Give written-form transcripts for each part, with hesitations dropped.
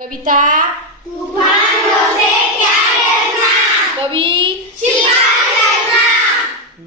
कविता तूफानों से क्या डरना, कवि शिकार करना।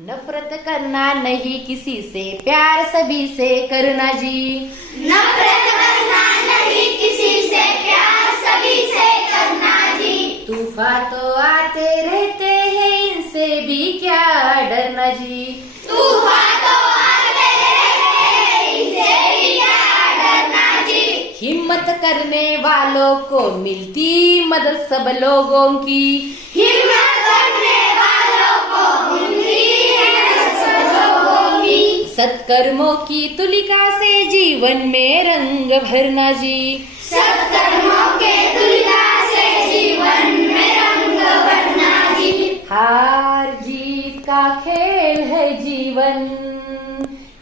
नफरत करना नहीं किसी से, प्यार सभी से करना जी। नफरत करना नहीं किसी से, प्यार सभी से करना जी। तूफान तो आते रहते हैं, इनसे भी क्या डरना जी। तूफान तो आते रहते हैं, इनसे भी क्या डरना जी। हिम्मत करने वालों को मिलती मदद सब लोगों की। हिम्मत करने वालों को मिलती है सब लोगों की। सत्कर्मों की तुलिका से जीवन में रंग भरना जी। सत्कर्मों के तुलिका से जीवन में रंग भरना जी। हार जीत का खेल है जीवन,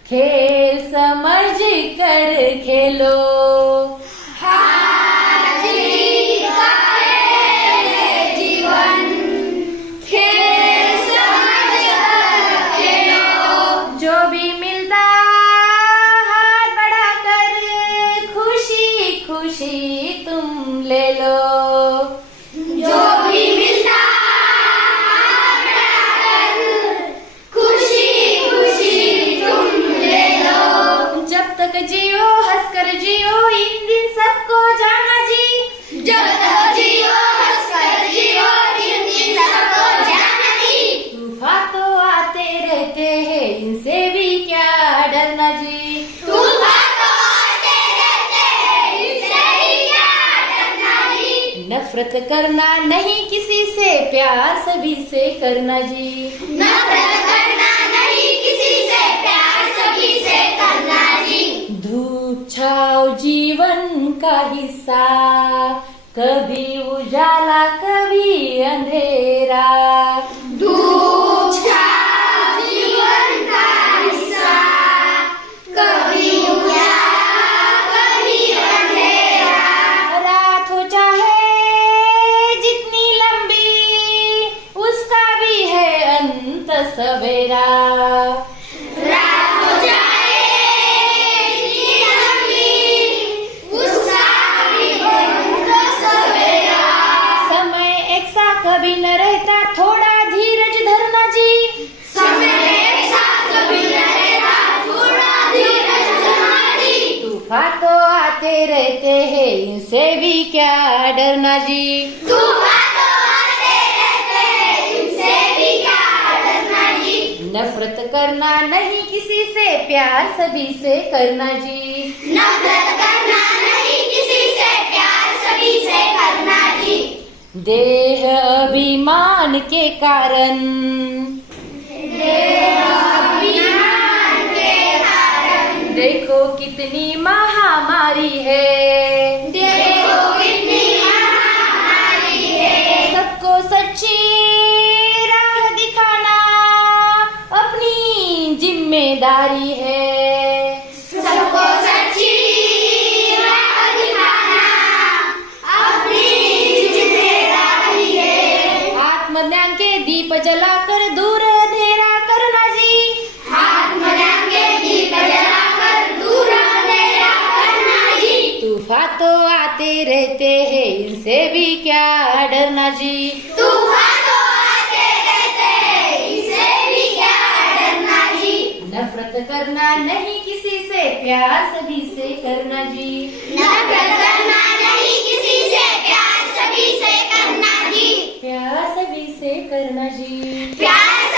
खेल समझ कर खेलो। हार जीत का खेल है जीवन, खेल समझ कर खेलो। जो भी मिलता हाथ बढ़ाकर, खुशी खुशी तुम ले लो। जो भी मिलता हाथ बढ़ाकर, खुशी खुशी तुम ले लो। जब तक जियो हंसकर जियो, इन दिन सबको जाना जी। जब तक जियो हंसकर जियो, जिन दिन सबको जाना जी। तूफान तो आते रहते हैं, इनसे भी क्या डरना जी। तूफान तो आते रहते हैं, इनसे भी क्या डरना जी। नफरत करना नहीं किसी से, प्यार सभी से करना जी। नफरत करना नहीं किसी से, प्यार सभी से करना जी। धूप छाव जीवन का हिस्सा, कभी उजाला कभी अंधेरा। धूप छाव जीवन का हिस्सा, कभी उजाला कभी अंधेरा। रात हो चाहे जितनी लंबी, उसका भी है अंत सवेरा। रात हो जाए जितनी लंबी, उसका भी अंत सवेरा। समय एक सा कभी न रहता, थोड़ा धीरज धरना जी। समय एक साथ कभी न रहता, थोड़ा धीरज धरना जी। तूफान तो आते रहते हैं, इनसे भी क्या डरना जी। तूफान तो आते रहते हैं, इनसे भी क्या डरना जी। नफरत करना नहीं किसी से, प्यार सभी से करना जी। नफरत करना नहीं किसी से, प्यार सभी से करना जी। देह अभिमान के कारण, अभिमान के कारण देखो कितनी महामारी है। देखो कितनी महामारी है। सबको सच्ची राह दिखाना अपनी जिम्मेदारी है। सबको सच्ची राह दिखाना अपनी जिम्मेदारी है। आत्मज्ञान के दीप जलाकर दूर अंधेरा करना जी। आत्मज्ञान के दीप जलाकर दूर अंधेरा करना जी। तूफान तो आते रहते हैं, इनसे भी क्या डरना जी। तूफान तो आते रहते हैं, इनसे भी क्या डरना जी। नफरत करना नहीं किसी से, प्यार सभी से करना जी। नफरत करना नहीं किसी से, प्यार सभी से करना जी। प्यार सभी से करना जी। प्यार